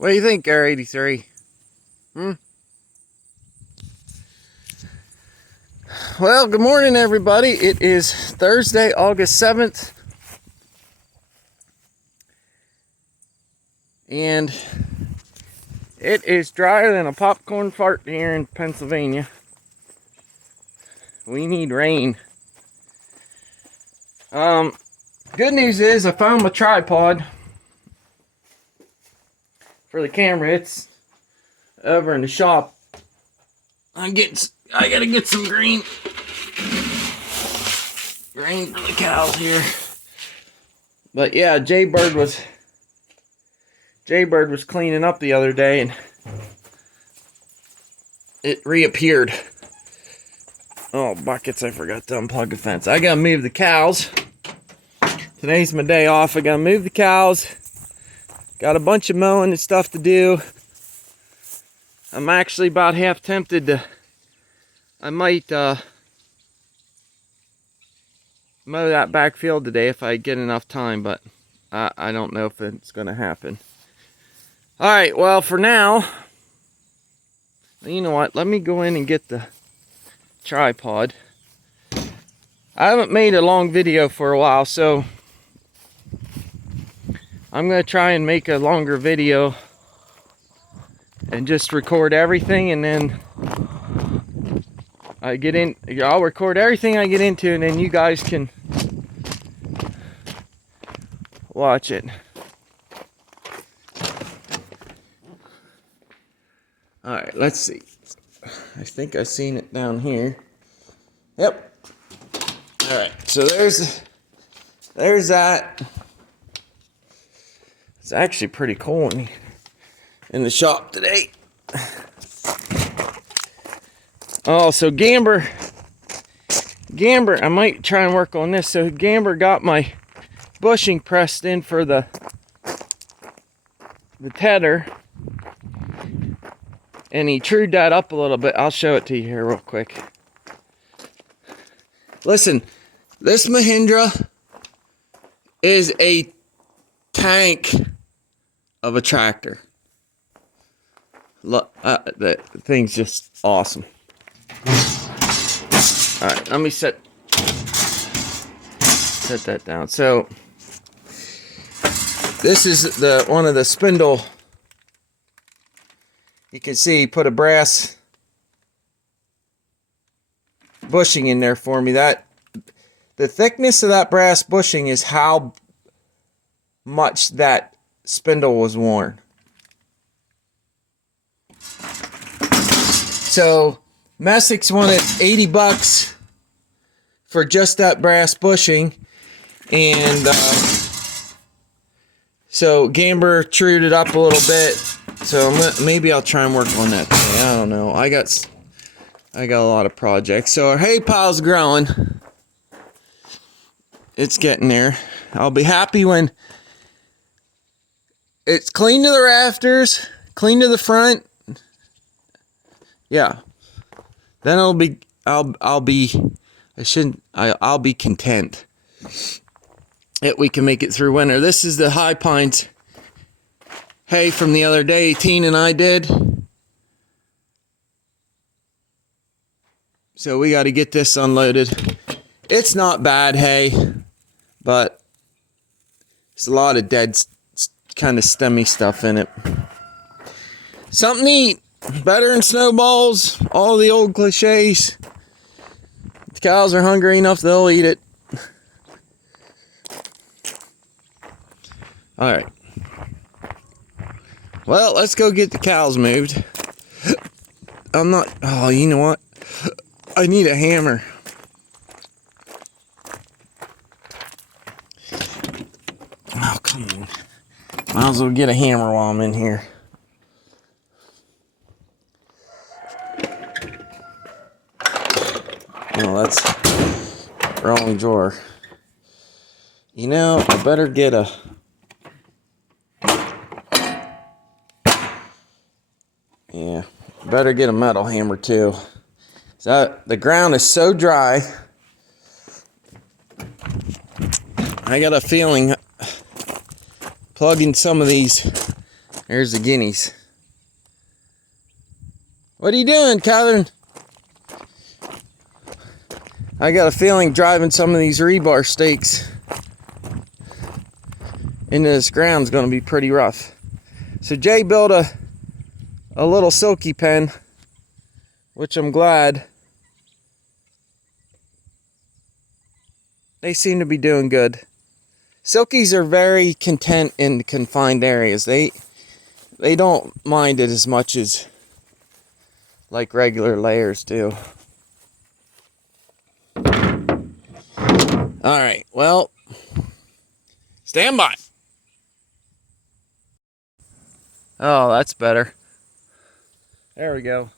What do you think, R83? Well, good morning, everybody. It is Thursday, August 7th. And it is drier than a popcorn fart here in Pennsylvania. We need rain. Good news is I found my tripod for the camera. It's over in the shop. I gotta get some grain for the cows here. But yeah, Jaybird was cleaning up the other day and it reappeared. Oh, buckets, I forgot to unplug the fence. I gotta move the cows. Today's my day off. I gotta move the cows. Got a bunch of mowing and stuff to do. I'm actually about half tempted to, I might mow that backfield today if I get enough time, but I don't know if it's gonna happen. Alright, well, for now, you know what, let me go in and get the tripod. I haven't made a long video for a while, so I'm going to try and make a longer video and just record everything, and then I'll record everything I get into, and then you guys can watch it. Alright, let's see. I think I've seen it down here. Yep. Alright, so there's that. It's actually pretty cool in the shop today. Oh, so Gamber, I might try and work on this. So Gamber got my bushing pressed in for the tether, and he trued that up a little bit. I'll show it to you here real quick. Listen, this Mahindra is a tank of a tractor. Look, the thing's just awesome. All right, let me set that down. So this is one of the spindle. You can see he put a brass bushing in there for me. The thickness of that brass bushing is how much that spindle was worn. So Messick's wanted $80 for just that brass bushing, and so Gamber trued it up a little bit. So maybe I'll try and work on that today. I don't know. I got a lot of projects. So our hay pile's growing. It's getting there. I'll be happy when it's clean to the rafters, clean to the front. Yeah. Then I'll be content that we can make it through winter. This is the High Pines hay from the other day, Teen and I did. So we got to get this unloaded. It's not bad hay, but there's a lot of dead kind of stemmy stuff in it. Something to eat. Better than snowballs. All the old cliches. The cows are hungry enough, they'll eat it. Alright. Well, let's go get the cows moved. Oh, you know what? I need a hammer. Oh, come on. Might as well get a hammer while I'm in here. Oh, that's wrong drawer. You know, I better get a... Yeah, better get a metal hammer too. So the ground is so dry. I got a feeling plugging some of these There's the guineas. What are you doing, Catherine? I got a feeling driving some of these rebar stakes into this ground is going to be pretty rough. So Jay built a little silky pen, which I'm glad. They seem to be doing good. Silkies are very content in confined areas. They don't mind it as much as like regular layers do. All right, well, stand by. Oh, that's better. There we go.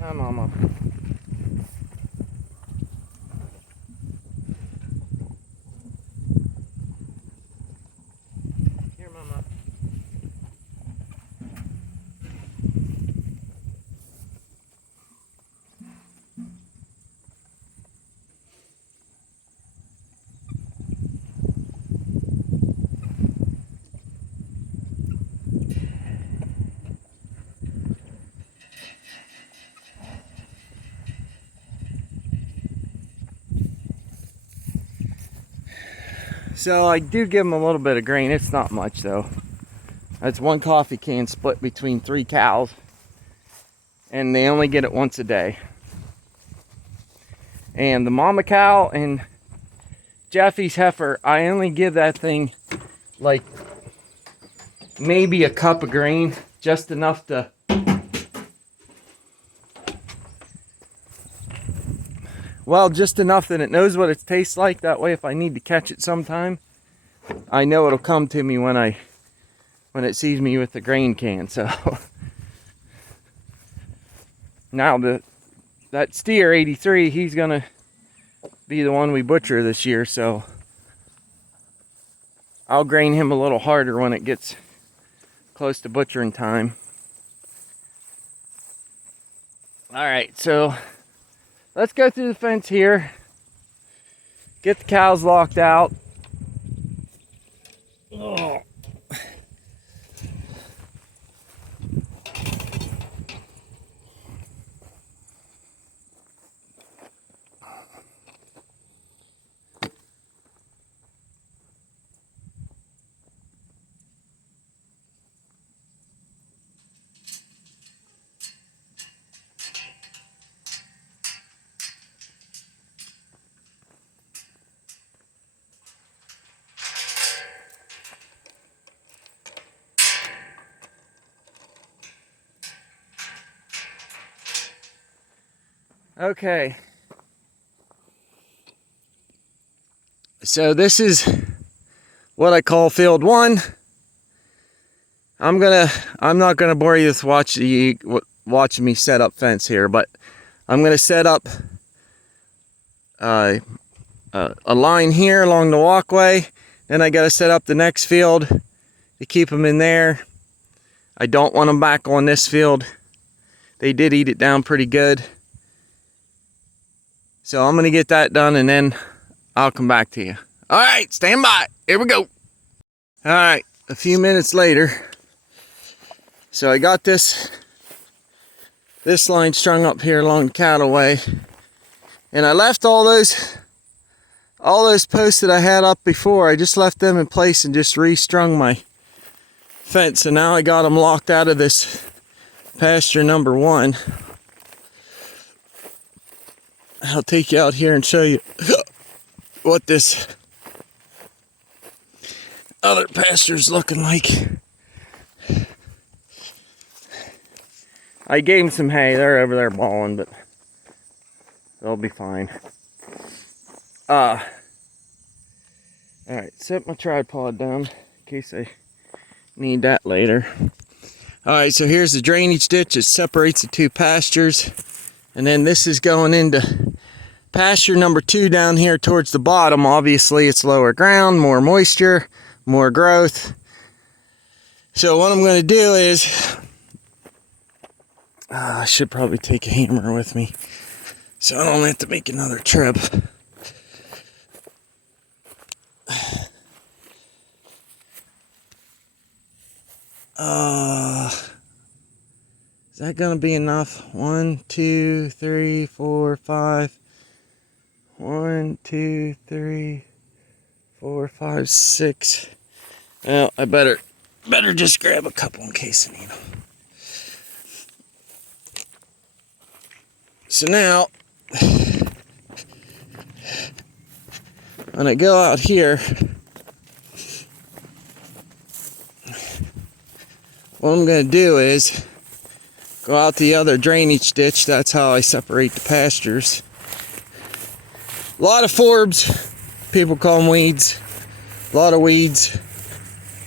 Hi, Mama. Here, Mama. So I do give them a little bit of grain. It's not much though. That's one coffee can split between 3 cows, and they only get it once a day. And the mama cow and Jeffy's heifer, I only give that thing like maybe a cup of grain, just enough to just enough that it knows what it tastes like. That way if I need to catch it sometime, I know it'll come to me when it sees me with the grain can. So now that steer 83, he's gonna be the one we butcher this year, so I'll grain him a little harder when it gets close to butchering time. All right, so let's go through the fence here, get the cows locked out. Oh. Okay, so this is what I call field 1. I'm not gonna bore you with watching me set up fence here, but I'm gonna set up a line here along the walkway. Then I gotta set up the next field to keep them in there. I don't want them back on this field. They did eat it down pretty good. So I'm going to get that done and then I'll come back to you. All right, stand by. Here we go. All right, a few minutes later. So I got this line strung up here along the cattleways. And I left all those posts that I had up before. I just left them in place and just restrung my fence. And now I got them locked out of this pasture number 1. I'll take you out here and show you what this other pasture's looking like. I gave them some hay. They're over there bawling, but they'll be fine. Alright, set my tripod down in case I need that later. Alright, so here's the drainage ditch. It separates the 2 pastures. And then this is going into pasture number 2 down here towards the bottom. Obviously, it's lower ground, more moisture, more growth. So what I'm going to do is, I should probably take a hammer with me so I don't have to make another trip. Is that going to be enough? 1, 2, 3, 4, 5. 1, 2, 3, 4, 5, 6. Well, I better just grab a couple in case I need them. So now, when I go out here, what I'm going to do is go out the other drainage ditch. That's how I separate the pastures. A lot of forbs, people call them weeds. A lot of weeds.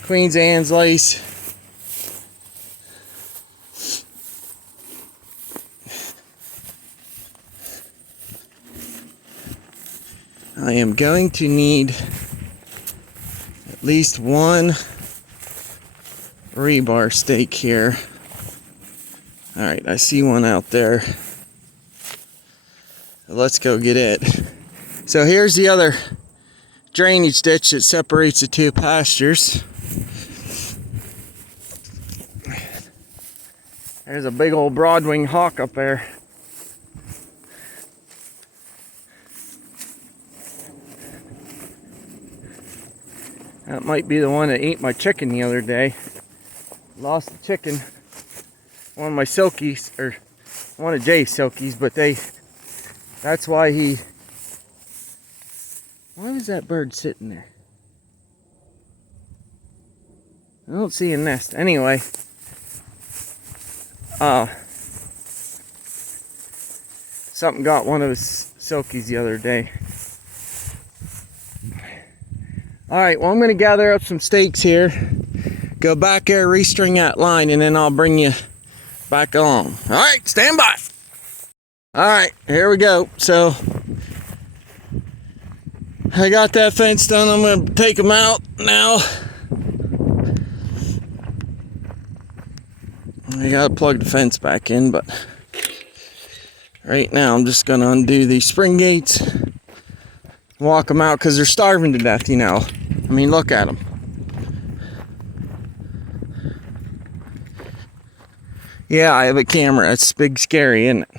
Queen's Anne's lace. I am going to need at least one rebar stake here. Alright, I see one out there. Let's go get it. So here's the other drainage ditch that separates the 2 pastures. There's a big old broadwing hawk up there. That might be the one that ate my chicken the other day. Lost the chicken. One of my silkies, or one of Jay's silkies, but that's why why is that bird sitting there? I don't see a nest. Anyway, something got one of his silkies the other day. Alright, well, I'm going to gather up some stakes here, go back there, restring that line, and then I'll bring you back on. Alright, stand by. Alright, here we go. So, I got that fence done. I'm going to take them out now. I got to plug the fence back in, but right now I'm just going to undo these spring gates. Walk them out because they're starving to death, you know. I mean, look at them. Yeah, I have a camera. It's big scary, isn't it?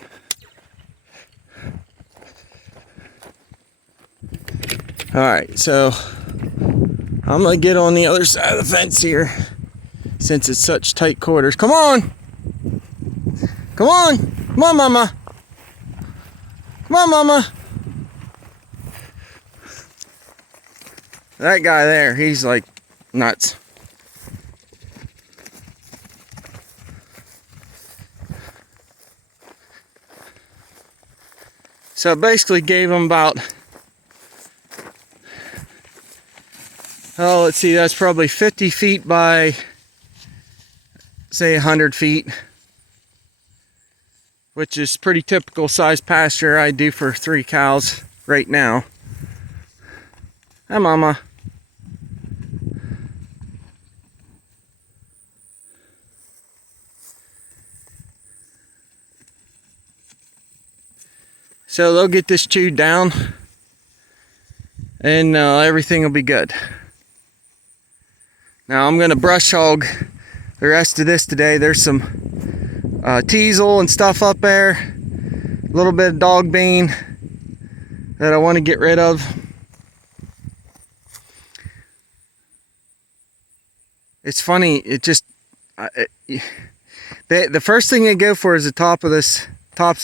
Alright, so I'm going to get on the other side of the fence here since it's such tight quarters. Come on! Come on! Come on, Mama! Come on, Mama! That guy there, he's like nuts. So I basically gave him about, let's see, that's probably 50 feet by, say, 100 feet, which is pretty typical size pasture I do for 3 cows right now. Hi, Mama. So they'll get this chewed down and everything will be good. Now I'm going to brush hog the rest of this today. There's some teasel and stuff up there. A little bit of dog bean that I want to get rid of. It's funny, it just, the first thing they go for is the tops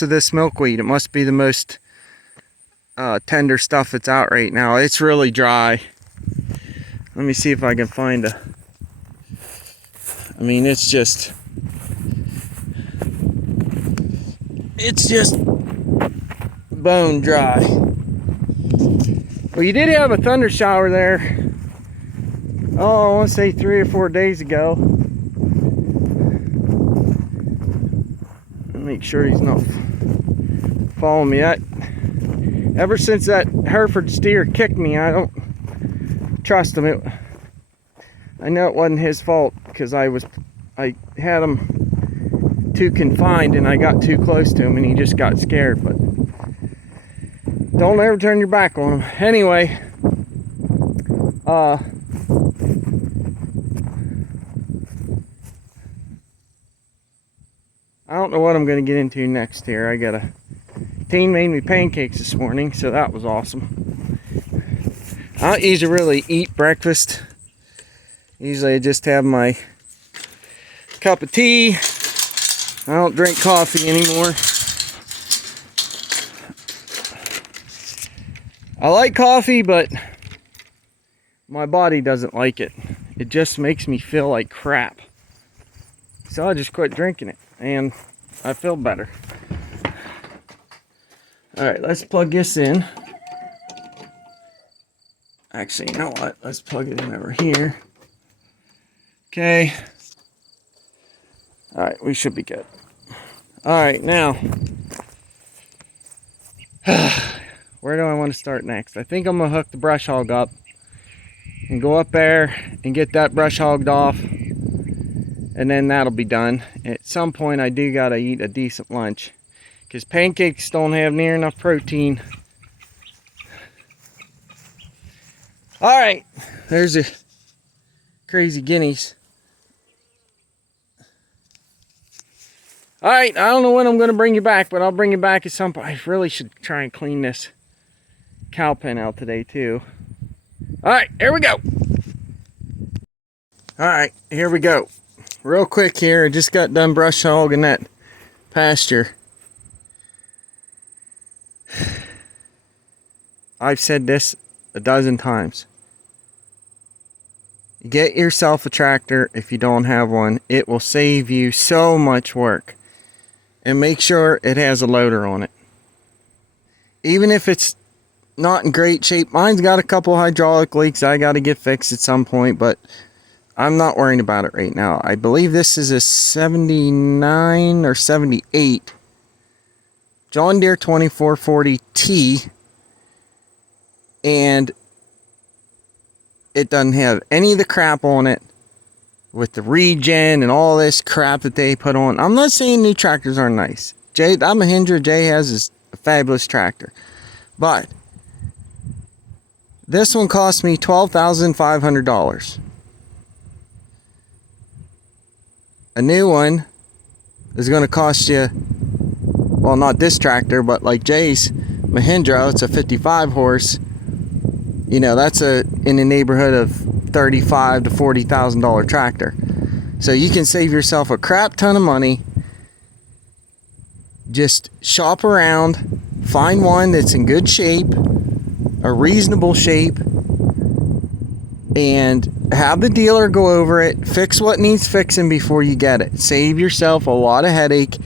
of this milkweed. It must be the most tender stuff that's out right now. It's really dry. Let me see if I can find I mean, it's just bone dry. Well, you did have a thunder shower there. Oh, I want to say 3 or 4 days ago. Make sure he's not following me. Ever since that Hereford steer kicked me, I don't trust him. I know it wasn't his fault because I had him too confined and I got too close to him and he just got scared. But don't ever turn your back on him. Anyway, I don't know what I'm going to get into next here. I got a teen made me pancakes this morning, so that was awesome. I don't usually really eat breakfast. Usually I just have my cup of tea. I don't drink coffee anymore. I like coffee, but my body doesn't like it. It just makes me feel like crap. So I just quit drinking it, and I feel better. Alright, let's plug this in. Actually, you know what? Let's plug it in over here. Okay. Alright, we should be good. Alright, now. Where do I want to start next? I think I'm going to hook the brush hog up and go up there and get that brush hogged off. And then that'll be done. At some point I do gotta eat a decent lunch because pancakes don't have near enough protein. Alright, there's the crazy guineas. Alright, I don't know when I'm gonna bring you back, but I'll bring you back at some point. I really should try and clean this cow pen out today too. Alright, here we go. Alright, here we go. Real quick here, I just got done brush hogging that pasture. I've said this a dozen times. Get yourself a tractor if you don't have one. It will save you so much work. And make sure it has a loader on it. Even if it's not in great shape. Mine's got a couple hydraulic leaks I got to get fixed at some point, but I'm not worrying about it right now. I believe this is a 79 or 78 John Deere 2440T, and it doesn't have any of the crap on it with the regen and all this crap that they put on. I'm not saying new tractors aren't nice. Jay, that Mahindra Jay has is a fabulous tractor, but this one cost me $12,500. A new one is going to cost you, well, not this tractor, but like Jay's Mahindra, it's a 55 horse. You know, that's in the neighborhood of $35,000 to $40,000 tractor. So you can save yourself a crap ton of money. Just shop around, find one that's in good shape, a reasonable shape, and have the dealer go over it, fix what needs fixing before you get it. Save yourself a lot of headache.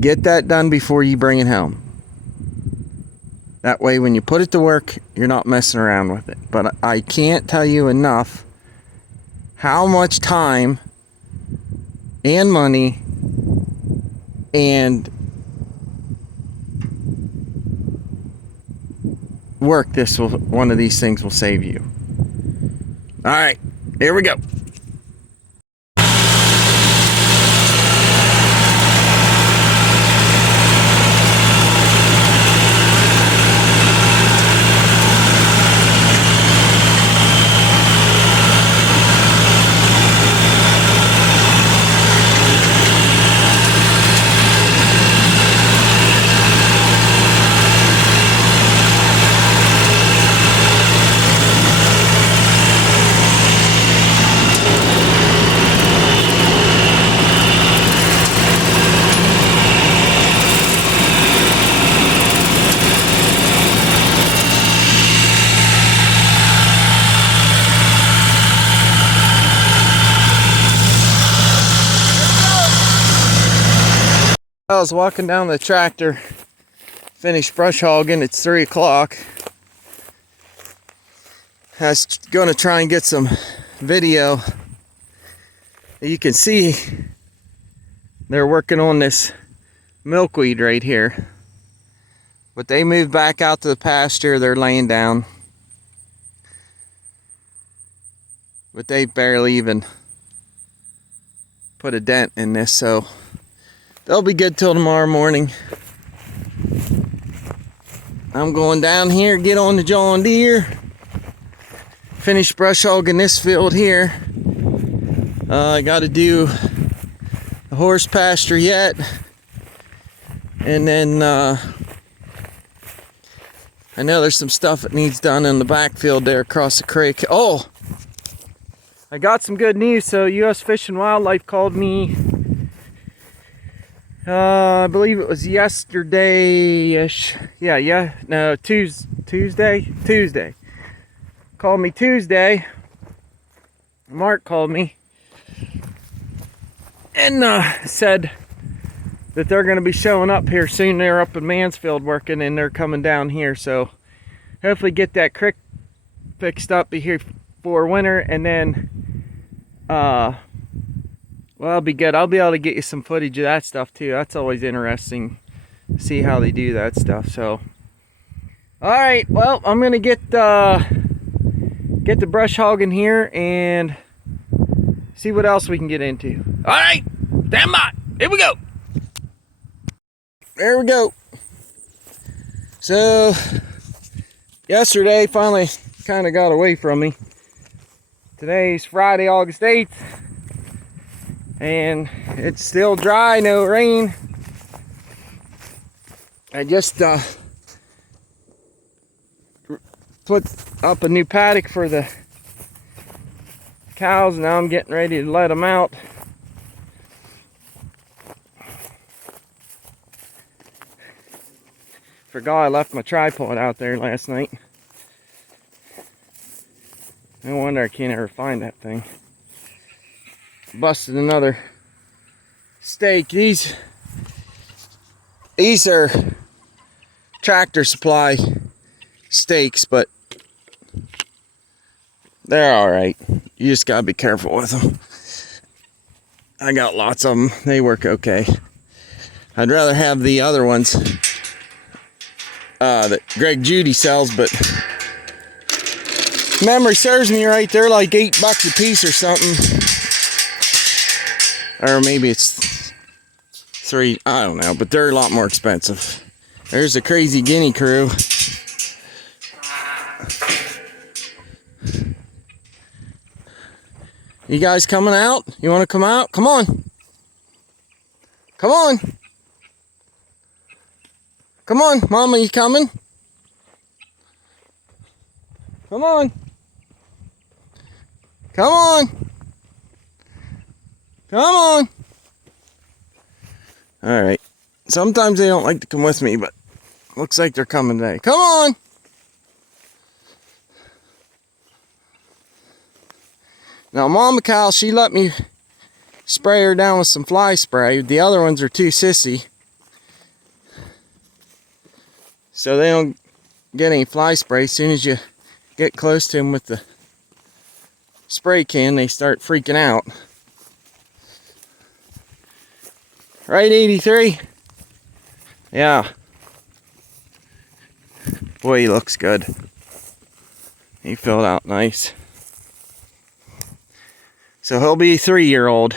Get that done before you bring it home. That way when you put it to work, you're not messing around with it. But I can't tell you enough how much time and money and work one of these things will save you. All right, here we go. I was walking down the tractor, finished brush hogging. It's 3 o'clock. I was going to try and get some video. You can see they're working on this milkweed right here. But they moved back out to the pasture. They're laying down. But they barely even put a dent in this, so they'll be good till tomorrow morning. I'm going down here, get on the John Deere, finish brush hogging this field here. I got to do the horse pasture yet, and then I know there's some stuff that needs done in the backfield there across the creek. Oh, I got some good news. So U.S. Fish and Wildlife called me, I believe it was yesterday-ish. Tuesday. Called me Tuesday. Mark called me and said that they're going to be showing up here soon. They're up in Mansfield working, and they're coming down here. So hopefully get that creek fixed up here for winter, and then well, it'll be good. I'll be able to get you some footage of that stuff too. That's always interesting to see how they do that stuff. So all right, well, I'm gonna get the brush hogging here and see what else we can get into. All right, stand by. Here we go. There we go. So yesterday finally kind of got away from me. Today's Friday, August 8th, and it's still dry, no rain. I just put up a new paddock for the cows. Now I'm getting ready to let them out. Forgot I left my tripod out there last night. No wonder I can't ever find that thing. Busted another stake. These are Tractor Supply stakes, but they're all right. You just gotta be careful with them. I got lots of them. They work okay. I'd rather have the other ones that Greg Judy sells, but memory serves me right, they're like $8 a piece or something. Or maybe it's 3, I don't know, but they're a lot more expensive. There's the Crazy Guinea crew. You guys coming out? You want to come out? Come on. Come on. Come on, Mama, you coming? Come on. Come on. Come on. All right. Sometimes they don't like to come with me, but looks like they're coming today. Come on. Now, Mama cow, she let me spray her down with some fly spray. The other ones are too sissy, so they don't get any fly spray. As soon as you get close to them with the spray can, they start freaking out. Right, 83? Yeah. Boy, he looks good. He filled out nice. So he'll be a 3-year-old.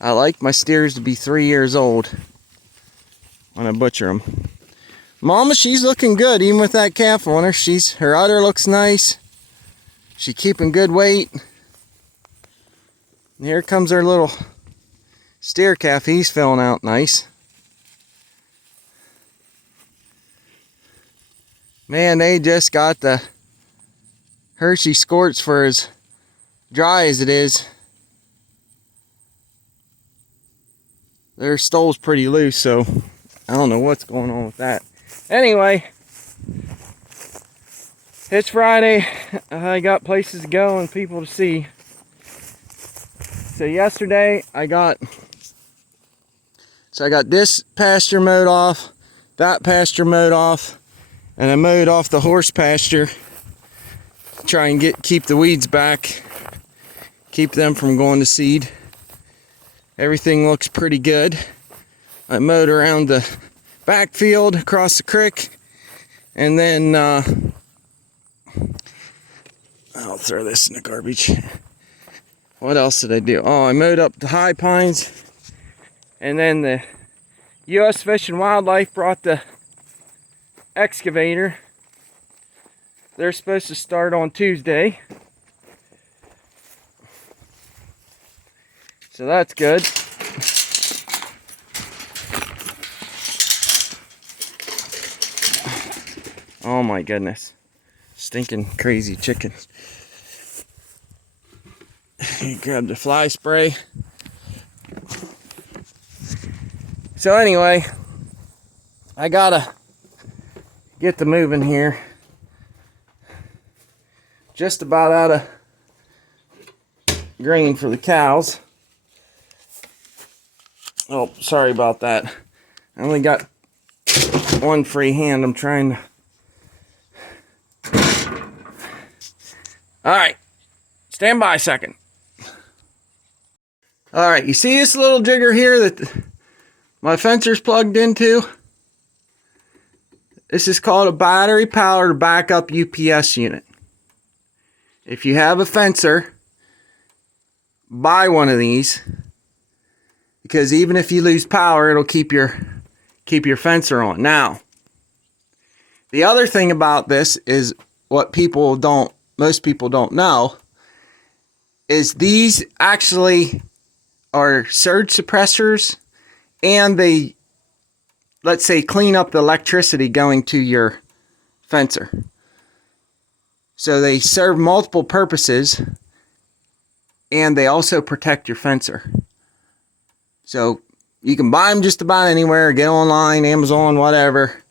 I like my steers to be 3 years old when I butcher them. Mama, she's looking good, even with that calf on her. Her udder looks nice. She's keeping good weight. And here comes our little steer calf. He's filling out nice. Man, they just got the Hershey squirts for as dry as it is. Their stool's pretty loose, so I don't know what's going on with that. Anyway, it's Friday. I got places to go and people to see. So yesterday I got this pasture mowed off, that pasture mowed off, and I mowed off the horse pasture. Try and keep the weeds back, keep them from going to seed. everything looks pretty good. I mowed around the backfield across the creek, and then I'll throw this in the garbage. What else did I do? Oh, I mowed up the high pines, and then the U.S. Fish and Wildlife brought the excavator. They're supposed to start on Tuesday, so that's good. Oh my goodness, stinking crazy chickens. Grab the fly spray. So anyway, I gotta get to moving here. Just about out of grain for the cows. Oh, sorry about that. I only got one free hand. I'm trying to... Alright, stand by a second. Alright, you see this little jigger here that my fencer's plugged into? This is called a battery powered backup UPS unit. If you have a fencer, buy one of these, because even if you lose power, it'll keep your fencer on. Now, the other thing about this is what most people don't know, is these actually are surge suppressors, and they, let's say, clean up the electricity going to your fencer. So they serve multiple purposes, and they also protect your fencer. So you can buy them just about anywhere, get online, Amazon, whatever,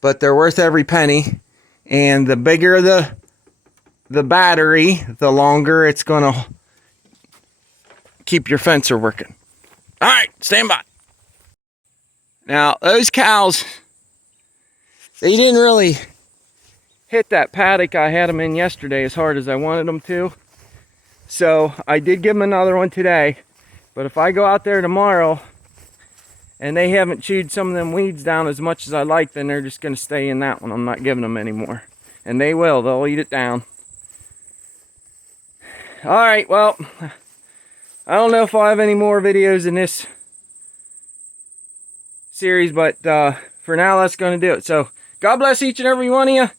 but they're worth every penny. And the bigger the battery, the longer it's going to keep your fencer working. All right, stand by. Now, those cows, they didn't really hit that paddock I had them in yesterday as hard as I wanted them to. So I did give them another one today. But if I go out there tomorrow and they haven't chewed some of them weeds down as much as I like, then they're just going to stay in that one. I'm not giving them anymore. And they will. They'll eat it down. Alright, well, I don't know if I'll have any more videos in this series, but for now, that's going to do it. So, God bless each and every one of you.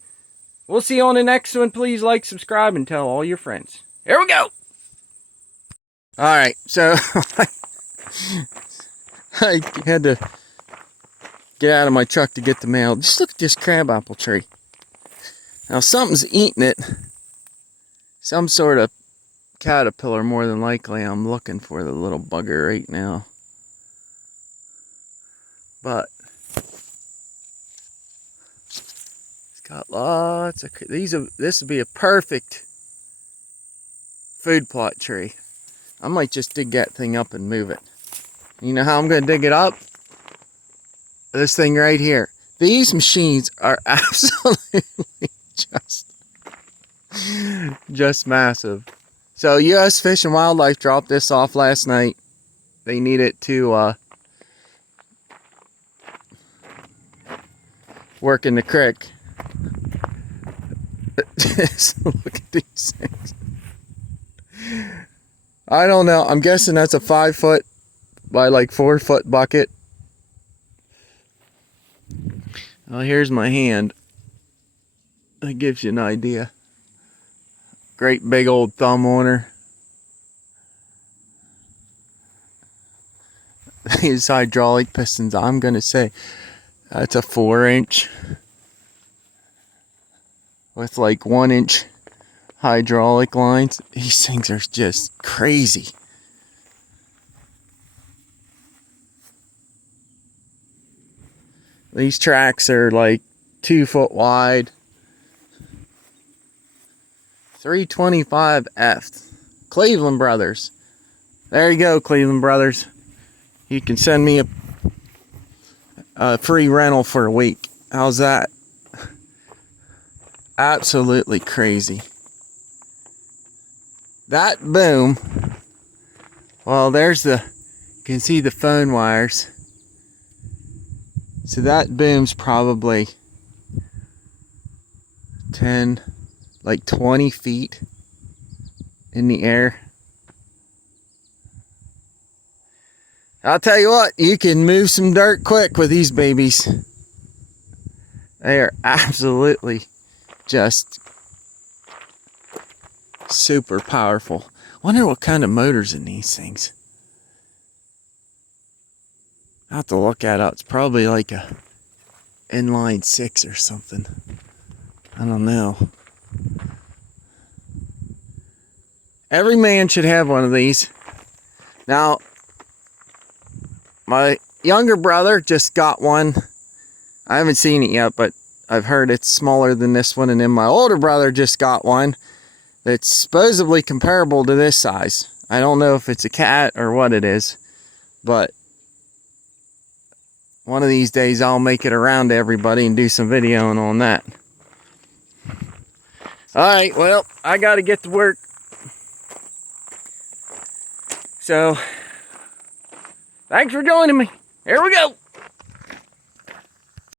We'll see you on the next one. Please like, subscribe, and tell all your friends. Here we go. Alright, so I had to get out of my truck to get the mail. Just look at this crabapple tree. Now, something's eating it. Some sort of caterpillar, more than likely. I'm looking for the little bugger right now. But got lots of this would be a perfect food plot tree. I might just dig that thing up and move it. You know how I'm going to dig it up? This thing right here. These machines are absolutely just massive. So U.S. Fish and Wildlife dropped this off last night. They need it to work in the creek. Look at these things. I don't know. I'm guessing that's a 5 foot by like 4 foot bucket. Well, here's my hand. That gives you an idea. Great big old thumb on her. These hydraulic pistons, I'm going to say that's a 4-inch. With like 1-inch hydraulic lines. These things are just crazy. These tracks are like 2 foot wide. 325F. Cleveland Brothers. There you go, Cleveland Brothers. You can send me a free rental for a week. How's that? Absolutely crazy. That boom. Well, there's the can see the phone wires. So that boom's probably 10, like 20 feet in the air. I'll tell you what, you can move some dirt quick with these babies. They are absolutely just super powerful. Wonder what kind of motor's in these things. I'll have to look at it. It's probably like a inline 6 or something. I don't know. Every man should have one of these. Now, my younger brother just got one. I haven't seen it yet, but I've heard it's smaller than this one. And then my older brother just got one that's supposedly comparable to this size. I don't know if it's a cat or what it is, but one of these days I'll make it around to everybody and do some videoing on that. Alright, well, I gotta get to work. So, thanks for joining me. Here we go.